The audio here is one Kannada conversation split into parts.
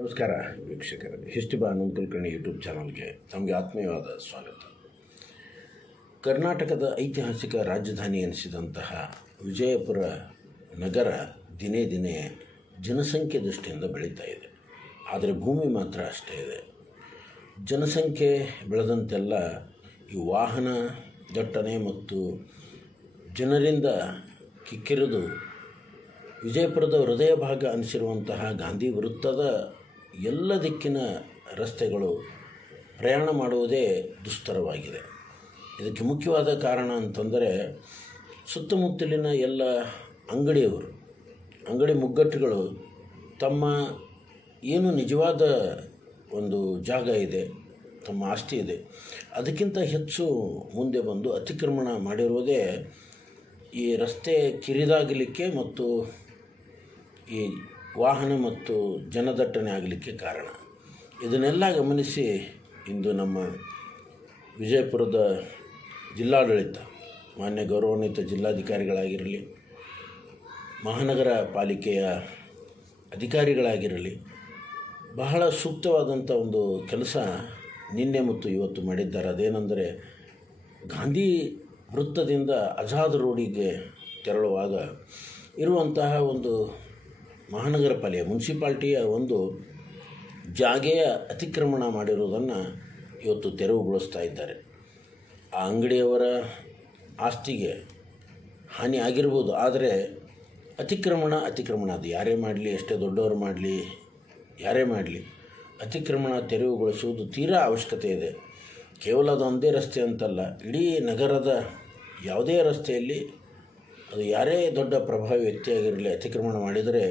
ನಮಸ್ಕಾರ ವೀಕ್ಷಕರೇ. ಹಿಸ್ಟಿಬಾ ಅನಂತ್ ಕುಲಕರ್ಣಿ ಯೂಟ್ಯೂಬ್ ಚಾನಲ್ಗೆ ತಮಗೆ ಆತ್ಮೀಯವಾದ ಸ್ವಾಗತ. ಕರ್ನಾಟಕದ ಐತಿಹಾಸಿಕ ರಾಜಧಾನಿ ಎನಿಸಿದಂತಹ ವಿಜಯಪುರ ನಗರ ದಿನೇ ದಿನೇ ಜನಸಂಖ್ಯೆ ದೃಷ್ಟಿಯಿಂದ ಬೆಳೀತಾ ಇದೆ. ಆದರೆ ಭೂಮಿ ಮಾತ್ರ ಅಷ್ಟೇ ಇದೆ. ಜನಸಂಖ್ಯೆ ಬೆಳೆದಂತೆಲ್ಲ ಈ ವಾಹನ ದಟ್ಟಣೆ ಮತ್ತು ಜನರಿಂದ ಕಿಕ್ಕಿರಿದು ವಿಜಯಪುರದ ಹೃದಯ ಭಾಗ ಅನಿಸಿರುವಂತಹ ಗಾಂಧಿ ವೃತ್ತದ ಎಲ್ಲ ದಿಕ್ಕಿನ ರಸ್ತೆಗಳು ಪ್ರಯಾಣ ಮಾಡುವುದೇ ದುಸ್ತರವಾಗಿದೆ. ಇದಕ್ಕೆ ಮುಖ್ಯವಾದ ಕಾರಣ ಅಂತಂದರೆ ಸುತ್ತಮುತ್ತಲಿನ ಎಲ್ಲ ಅಂಗಡಿಯವರು, ಅಂಗಡಿ ಮುಗ್ಗಟ್ಟುಗಳು ತಮ್ಮ ಏನು ನಿಜವಾದ ಒಂದು ಜಾಗ ಇದೆ, ತಮ್ಮ ಆಸ್ತಿ ಇದೆ, ಅದಕ್ಕಿಂತ ಹೆಚ್ಚು ಮುಂದೆ ಬಂದು ಅತಿಕ್ರಮಣ ಮಾಡಿರುವುದೇ ಈ ರಸ್ತೆ ಕಿರಿದಾಗಲಿಕ್ಕೆ ಮತ್ತು ಈ ವಾಹನ ಮತ್ತು ಜನದಟ್ಟಣೆ ಆಗಲಿಕ್ಕೆ ಕಾರಣ. ಇದನ್ನೆಲ್ಲ ಗಮನಿಸಿ ಇಂದು ನಮ್ಮ ವಿಜಯಪುರದ ಜಿಲ್ಲಾಡಳಿತ, ಮಾನ್ಯ ಗೌರವಾನ್ವಿತ ಜಿಲ್ಲಾಧಿಕಾರಿಗಳಾಗಿರಲಿ, ಮಹಾನಗರ ಪಾಲಿಕೆಯ ಅಧಿಕಾರಿಗಳಾಗಿರಲಿ, ಬಹಳ ಸೂಕ್ತವಾದಂಥ ಒಂದು ಕೆಲಸ ನಿನ್ನೆ ಮತ್ತು ಇವತ್ತು ಮಾಡಿದ್ದಾರೆ. ಅದೇನೆಂದರೆ ಗಾಂಧಿ ವೃತ್ತದಿಂದ ಆಜಾದ್ ರೋಡಿಗೆ ತೆರಳುವಾಗ ಇರುವಂತಹ ಒಂದು ಮಹಾನಗರ ಪಾಲಿಕೆ ಮುನ್ಸಿಪಾಲ್ಟಿಯ ಒಂದು ಜಾಗೆಯ ಅತಿಕ್ರಮಣ ಮಾಡಿರುವುದನ್ನು ಇವತ್ತು ತೆರವುಗೊಳಿಸ್ತಾ ಇದ್ದಾರೆ. ಆ ಅಂಗಡಿಯವರ ಆಸ್ತಿಗೆ ಹಾನಿ ಆಗಿರ್ಬೋದು, ಆದರೆ ಅತಿಕ್ರಮಣ ಅತಿಕ್ರಮಣ ಅದು ಯಾರೇ ಮಾಡಲಿ, ಎಷ್ಟೇ ದೊಡ್ಡವರು ಮಾಡಲಿ, ಯಾರೇ ಮಾಡಲಿ, ಅತಿಕ್ರಮಣ ತೆರವುಗೊಳಿಸುವುದು ತೀರಾ ಅವಶ್ಯಕತೆ ಇದೆ. ಕೇವಲ ಒಂದೇ ರಸ್ತೆ ಅಂತಲ್ಲ, ಇಡೀ ನಗರದ ಯಾವುದೇ ರಸ್ತೆಯಲ್ಲಿ ಅದು ಯಾರೇ ದೊಡ್ಡ ಪ್ರಭಾವಿ ವ್ಯಕ್ತಿಯಾಗಿರಲಿ, ಅತಿಕ್ರಮಣ ಮಾಡಿದರೆ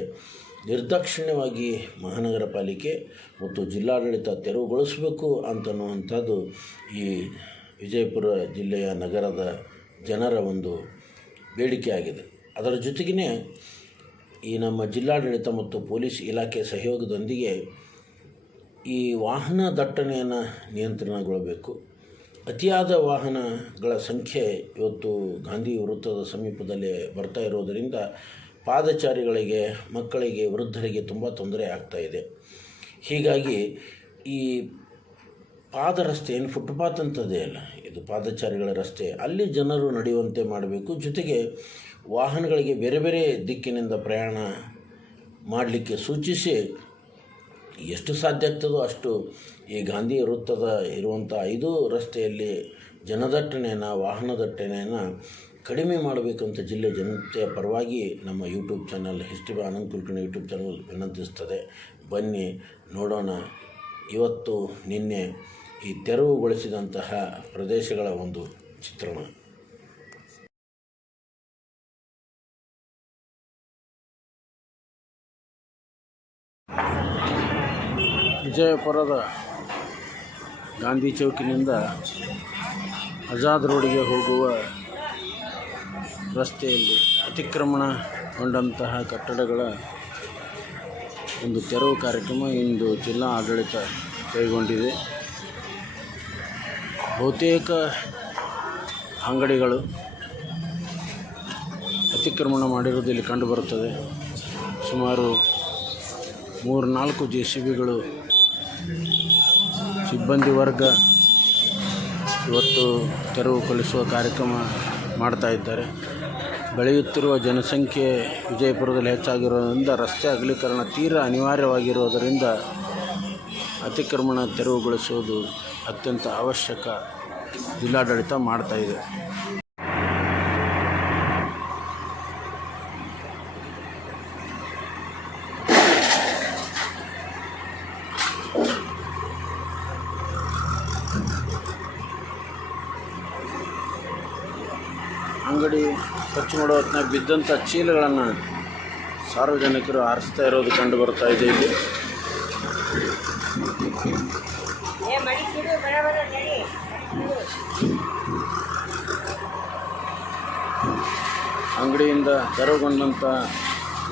ನಿರ್ದಾಕ್ಷಿಣ್ಯವಾಗಿ ಮಹಾನಗರ ಪಾಲಿಕೆ ಮತ್ತು ಜಿಲ್ಲಾಡಳಿತ ತೆರವುಗೊಳಿಸಬೇಕು ಅಂತನ್ನುವಂಥದ್ದು ಈ ವಿಜಯಪುರ ಜಿಲ್ಲೆಯ ನಗರದ ಜನರ ಒಂದು ಬೇಡಿಕೆ ಆಗಿದೆ. ಅದರ ಜೊತೆಗೇ ಈ ನಮ್ಮ ಜಿಲ್ಲಾಡಳಿತ ಮತ್ತು ಪೊಲೀಸ್ ಇಲಾಖೆ ಸಹಯೋಗದೊಂದಿಗೆ ಈ ವಾಹನ ದಟ್ಟಣೆಯನ್ನು ನಿಯಂತ್ರಣಗೊಳ್ಳಬೇಕು ಅತಿಯಾದ ವಾಹನಗಳ ಸಂಖ್ಯೆ ಇವತ್ತು ಗಾಂಧಿ ವೃತ್ತದ ಸಮೀಪದಲ್ಲಿ ಬರ್ತಾ ಇರೋದರಿಂದ ಪಾದಚಾರಿಗಳಿಗೆ, ಮಕ್ಕಳಿಗೆ, ವೃದ್ಧರಿಗೆ ತುಂಬ ತೊಂದರೆ ಆಗ್ತಾ ಇದೆ. ಹೀಗಾಗಿ ಈ ಪಾದ ರಸ್ತೆ ಏನು ಫುಟ್ಪಾತ್ ಅಂತದೇ ಅಲ್ಲ, ಇದು ಪಾದಚಾರಿಗಳ ರಸ್ತೆ. ಅಲ್ಲಿ ಜನರು ನಡೆಯುವಂತೆ ಮಾಡಬೇಕು. ಜೊತೆಗೆ ವಾಹನಗಳಿಗೆ ಬೇರೆ ಬೇರೆ ದಿಕ್ಕಿನಿಂದ ಪ್ರಯಾಣ ಮಾಡಲಿಕ್ಕೆ ಸೂಚಿಸಿ ಎಷ್ಟು ಸಾಧ್ಯ ಆಗ್ತದೋ ಅಷ್ಟು ಈ ಗಾಂಧಿ ವೃತ್ತದ ಇರುವಂಥ ಐದು ರಸ್ತೆಯಲ್ಲಿ ಜನದಟ್ಟಣೆಯನ್ನು ವಾಹನ ದಟ್ಟಣೆಯನ್ನು ಕಡಿಮೆ ಮಾಡಬೇಕಂತ ಜಿಲ್ಲೆ ಜನತೆಯ ಪರವಾಗಿ ನಮ್ಮ YouTube channel history Anand Kulkarni YouTube channel ವಿನಂತಿಸ್ತದೆ. ಬನ್ನಿ, ನೋಡೋಣ. ಇವತ್ತು ನಿನ್ನೆ ಈ ತೆರವುಗೊಳಿಸಿದಂತಹ ಪ್ರದೇಶಗಳ ಒಂದು ಚಿತ್ರಣ. ವಿಜಯಪುರದ ಗಾಂಧಿ ಚೌಕಿನಿಂದ ಆಜಾದ್ ರೋಡಿಗೆ ಹೋಗುವ ರಸ್ತೆಯಲ್ಲಿ ಅತಿಕ್ರಮಣಗೊಂಡಂತಹ ಕಟ್ಟಡಗಳ ಒಂದು ತೆರವು ಕಾರ್ಯಕ್ರಮ ಇಂದು ಜಿಲ್ಲಾ ಆಡಳಿತ ಕೈಗೊಂಡಿದೆ. ಬಹುತೇಕ ಅಂಗಡಿಗಳು ಅತಿಕ್ರಮಣ ಮಾಡಿರುವುದು ಇಲ್ಲಿ ಕಂಡುಬರುತ್ತದೆ. ಸುಮಾರು ಮೂರು ನಾಲ್ಕು ಜೆ ಸಿ ಬಿಗಳು ಸಿಬ್ಬಂದಿ ವರ್ಗ ಇವತ್ತು ತೆರವು ಕಲಿಸುವ ಕಾರ್ಯಕ್ರಮ ಮಾಡ್ತಾ ಇದ್ದಾರೆ. ಬೆಳೆಯುತ್ತಿರುವ ಜನಸಂಖ್ಯೆ ವಿಜಯಪುರದಲ್ಲಿ ಹೆಚ್ಚಾಗಿರೋದರಿಂದ ರಸ್ತೆ ಅಗಲೀಕರಣ ತೀರಾ ಅನಿವಾರ್ಯವಾಗಿರುವುದರಿಂದ ಅತಿಕ್ರಮಣ ತೆರವುಗೊಳಿಸುವುದು ಅತ್ಯಂತ ಅವಶ್ಯಕ ಜಿಲ್ಲಾಡಳಿತ ಮಾಡ್ತಾ ಇದೆ ಅಂಗಡಿ ಖರ್ಚು ಮಾಡೋ ಹೊತ್ತಿನಾಗ ಬಿದ್ದಂಥ ಚೀಲಗಳನ್ನು ಸಾರ್ವಜನಿಕರು ಹಾರಿಸ್ತಾ ಇರೋದು ಕಂಡು ಬರ್ತಾ ಇದೆ ಇಲ್ಲಿ. ಅಂಗಡಿಯಿಂದ ತೆರವುಗೊಂಡಂಥ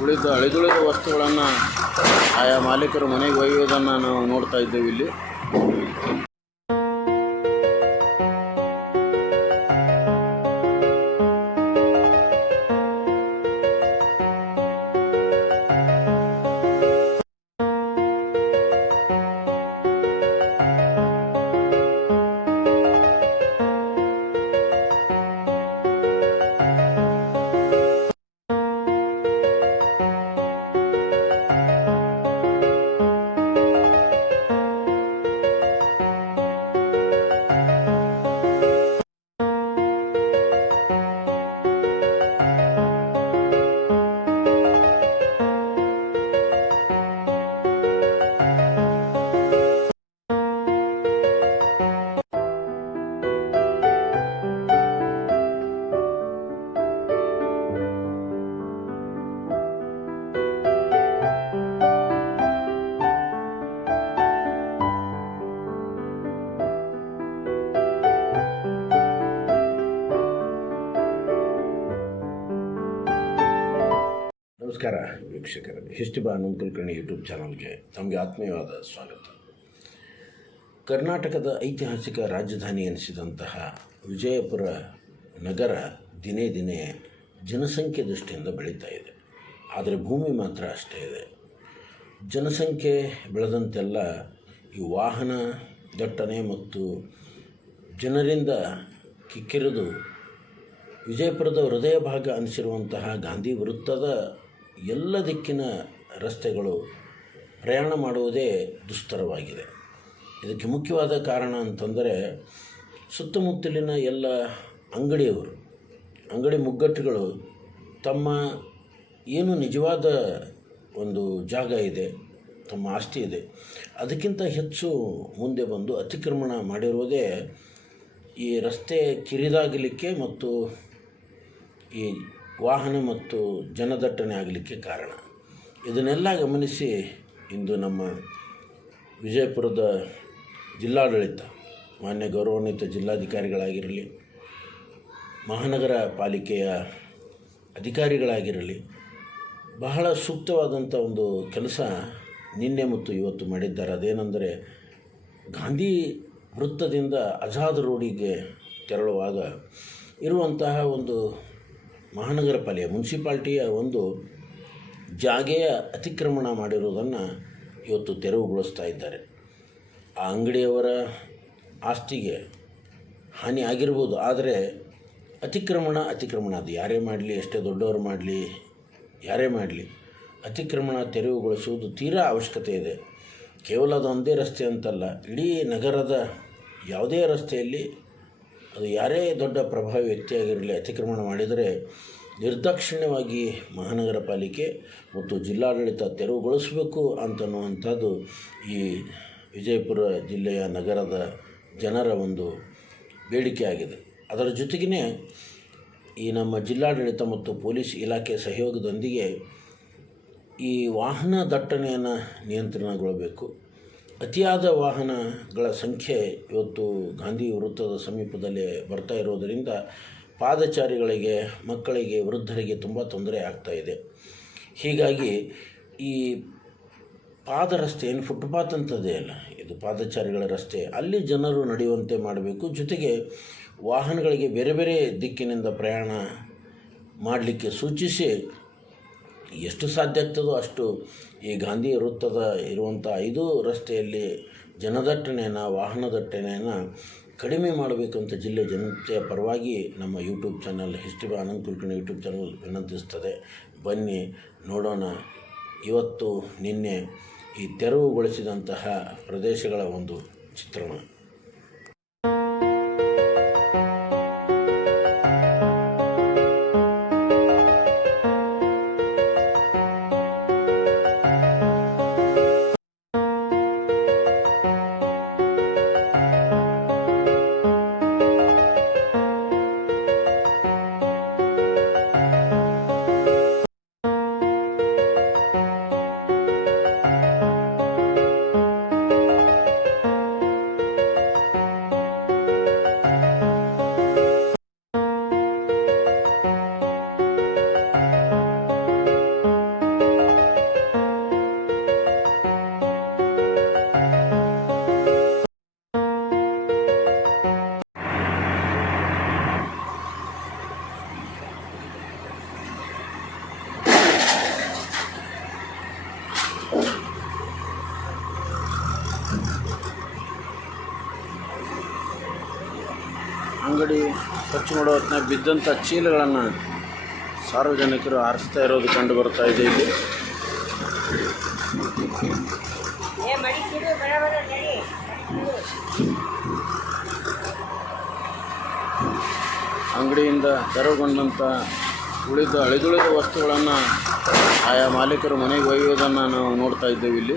ಉಳಿದ ಅಳಿದುಳಿದ ವಸ್ತುಗಳನ್ನು ಆಯಾ ಮಾಲೀಕರು ಮನೆಗೆ ಒಯ್ಯುವುದನ್ನು ನಾವು ನೋಡ್ತಾ ಇದ್ದೇವೆ ಇಲ್ಲಿ. ನಮಸ್ಕಾರ, ವೀಕ್ಷಕರೇ. ಹಿಸ್ಟಿ ಬಾ ಅನಂತ್ ಕುಲಕರ್ಣಿ ಯೂಟ್ಯೂಬ್ ಚಾನಲ್ಗೆ ತಮಗೆ ಆತ್ಮೀಯವಾದ ಸ್ವಾಗತ. ಕರ್ನಾಟಕದ ಐತಿಹಾಸಿಕ ರಾಜಧಾನಿ ಎನಿಸಿದಂತಹ ವಿಜಯಪುರ ನಗರ ದಿನೇ ದಿನೇ ಜನಸಂಖ್ಯೆ ದೃಷ್ಟಿಯಿಂದ ಬೆಳೀತಾ ಇದೆ. ಆದರೆ ಭೂಮಿ ಮಾತ್ರ ಅಷ್ಟೇ ಇದೆ. ಜನಸಂಖ್ಯೆ ಬೆಳೆದಂತೆಲ್ಲ ಈ ವಾಹನ ದಟ್ಟಣೆ ಮತ್ತು ಜನರಿಂದ ಕಿಕ್ಕಿರಿದು ವಿಜಯಪುರದ ಹೃದಯ ಭಾಗ ಅನಿಸಿರುವಂತಹ ಗಾಂಧಿ ವೃತ್ತದ ಎಲ್ಲ ದಿಕ್ಕಿನ ರಸ್ತೆಗಳು ಪ್ರಯಾಣ ಮಾಡುವುದೇ ದುಸ್ತರವಾಗಿದೆ. ಇದಕ್ಕೆ ಮುಖ್ಯವಾದ ಕಾರಣ ಅಂತಂದರೆ ಸುತ್ತಮುತ್ತಲಿನ ಎಲ್ಲ ಅಂಗಡಿಯವರು, ಅಂಗಡಿ ಮುಗ್ಗಟ್ಟುಗಳು ತಮ್ಮ ಏನು ನಿಜವಾದ ಒಂದು ಜಾಗ ಇದೆ, ತಮ್ಮ ಆಸ್ತಿ ಇದೆ, ಅದಕ್ಕಿಂತ ಹೆಚ್ಚು ಮುಂದೆ ಬಂದು ಅತಿಕ್ರಮಣ ಮಾಡಿರುವುದೇ ಈ ರಸ್ತೆ ಕಿರಿದಾಗಲಿಕ್ಕೆ ಮತ್ತು ಈ ವಾಹನ ಮತ್ತು ಜನದಟ್ಟಣೆ ಆಗಲಿಕ್ಕೆ ಕಾರಣ. ಇದನ್ನೆಲ್ಲ ಗಮನಿಸಿ ಇಂದು ನಮ್ಮ ವಿಜಯಪುರದ ಜಿಲ್ಲಾಡಳಿತ, ಮಾನ್ಯ ಗೌರವಾನ್ವಿತ ಜಿಲ್ಲಾಧಿಕಾರಿಗಳಾಗಿರಲಿ, ಮಹಾನಗರ ಪಾಲಿಕೆಯ ಅಧಿಕಾರಿಗಳಾಗಿರಲಿ, ಬಹಳ ಸೂಕ್ತವಾದಂಥ ಒಂದು ಕೆಲಸ ನಿನ್ನೆ ಮತ್ತು ಇವತ್ತು ಮಾಡಿದ್ದಾರೆ. ಅದೇನೆಂದರೆ ಗಾಂಧಿ ವೃತ್ತದಿಂದ ಆಜಾದ್ ರೋಡಿಗೆ ತೆರಳುವಾಗ ಇರುವಂತಹ ಒಂದು ಮಹಾನಗರ ಪಾಲಿಕೆ ಮುನ್ಸಿಪಾಲ್ಟಿಯ ಒಂದು ಜಾಗೆಯ ಅತಿಕ್ರಮಣ ಮಾಡಿರುವುದನ್ನು ಇವತ್ತು ತೆರವುಗೊಳಿಸ್ತಾ ಇದ್ದಾರೆ. ಆ ಅಂಗಡಿಯವರ ಆಸ್ತಿಗೆ ಹಾನಿ ಆಗಿರ್ಬೋದು, ಆದರೆ ಅತಿಕ್ರಮಣ ಅತಿಕ್ರಮಣ ಅದು ಯಾರೇ ಮಾಡಲಿ, ಎಷ್ಟೇ ದೊಡ್ಡವರು ಮಾಡಲಿ, ಯಾರೇ ಮಾಡಲಿ, ಅತಿಕ್ರಮಣ ತೆರವುಗೊಳಿಸುವುದು ತೀರಾ ಅವಶ್ಯಕತೆ ಇದೆ. ಕೇವಲ ಒಂದೇ ರಸ್ತೆ ಅಂತಲ್ಲ, ಇಡೀ ನಗರದ ಯಾವುದೇ ರಸ್ತೆಯಲ್ಲಿ ಅದು ಯಾರೇ ದೊಡ್ಡ ಪ್ರಭಾವಿ ವ್ಯಕ್ತಿಯಾಗಿರಲಿ, ಅತಿಕ್ರಮಣ ಮಾಡಿದರೆ ನಿರ್ದಾಕ್ಷಿಣ್ಯವಾಗಿ ಮಹಾನಗರ ಪಾಲಿಕೆ ಮತ್ತು ಜಿಲ್ಲಾಡಳಿತ ತೆರವುಗೊಳಿಸಬೇಕು ಅಂತನ್ನುವಂಥದ್ದು ಈ ವಿಜಯಪುರ ಜಿಲ್ಲೆಯ ನಗರದ ಜನರ ಒಂದು ಬೇಡಿಕೆಯಾಗಿದೆ ಅದರ ಜೊತೆಗೇ ಈ ನಮ್ಮ ಜಿಲ್ಲಾಡಳಿತ ಮತ್ತು ಪೊಲೀಸ್ ಇಲಾಖೆ ಸಹಯೋಗದೊಂದಿಗೆ ಈ ವಾಹನ ದಟ್ಟಣೆಯನ್ನು ನಿಯಂತ್ರಣಗೊಳ್ಳಬೇಕು ಅತಿಯಾದ ವಾಹನಗಳ ಸಂಖ್ಯೆ ಇವತ್ತು ಗಾಂಧಿ ವೃತ್ತದ ಸಮೀಪದಲ್ಲಿ ಬರ್ತಾ ಇರೋದರಿಂದ ಪಾದಚಾರಿಗಳಿಗೆ, ಮಕ್ಕಳಿಗೆ, ವೃದ್ಧರಿಗೆ ತುಂಬ ತೊಂದರೆ ಆಗ್ತಾ ಇದೆ. ಹೀಗಾಗಿ ಈ ಪಾದ ರಸ್ತೆ ಏನು ಫುಟ್ಪಾತ್ ಅಂತದೇ ಅಲ್ಲ, ಇದು ಪಾದಚಾರಿಗಳ ರಸ್ತೆ. ಅಲ್ಲಿ ಜನರು ನಡೆಯುವಂತೆ ಮಾಡಬೇಕು. ಜೊತೆಗೆ ವಾಹನಗಳಿಗೆ ಬೇರೆ ಬೇರೆ ದಿಕ್ಕಿನಿಂದ ಪ್ರಯಾಣ ಮಾಡಲಿಕ್ಕೆ ಸೂಚಿಸಿ ಎಷ್ಟು ಸಾಧ್ಯ ಆಗ್ತದೋ ಅಷ್ಟು ಈ ಗಾಂಧಿ ವೃತ್ತದ ಇರುವಂಥ ಐದು ರಸ್ತೆಯಲ್ಲಿ ಜನದಟ್ಟಣೆಯನ್ನು ವಾಹನ ದಟ್ಟಣೆಯನ್ನು ಕಡಿಮೆ ಮಾಡಬೇಕಂತ ಜಿಲ್ಲೆ ಜನತೆಯ ಪರವಾಗಿ ನಮ್ಮ ಯೂಟ್ಯೂಬ್ ಚಾನಲ್ ಹಿಸ್ಟ್ರಿ ಬಾ ಅನಂತ್ ಕುಲಕರ್ಣಿ ಯೂಟ್ಯೂಬ್ ಚಾನಲ್ ವಿನಂತಿಸ್ತದೆ. ಬನ್ನಿ, ನೋಡೋಣ. ಇವತ್ತು ನಿನ್ನೆ ಈ ತೆರವುಗೊಳಿಸಿದಂತಹ ಪ್ರದೇಶಗಳ ಒಂದು ಚಿತ್ರಣ. ಅಂಗಡಿ ಸ್ವಚ್ಛ ಮಾಡೋ ಹೊತ್ತಿನಾಗ ಬಿದ್ದಂಥ ಚೀಲಗಳನ್ನು ಸಾರ್ವಜನಿಕರು ಆರಿಸ್ತಾ ಇರೋದು ಕಂಡು ಬರ್ತಾ ಇದೆ ಇಲ್ಲಿ. ಅಂಗಡಿಯಿಂದ ತೆರವುಗೊಂಡಂಥ ಉಳಿದ ಅಳಿದುಳಿದ ವಸ್ತುಗಳನ್ನು ಆಯಾ ಮಾಲೀಕರು ಮನೆಗೆ ಒಯ್ಯುವುದನ್ನು ನಾವು ನೋಡ್ತಾ ಇದ್ದೇವೆ ಇಲ್ಲಿ.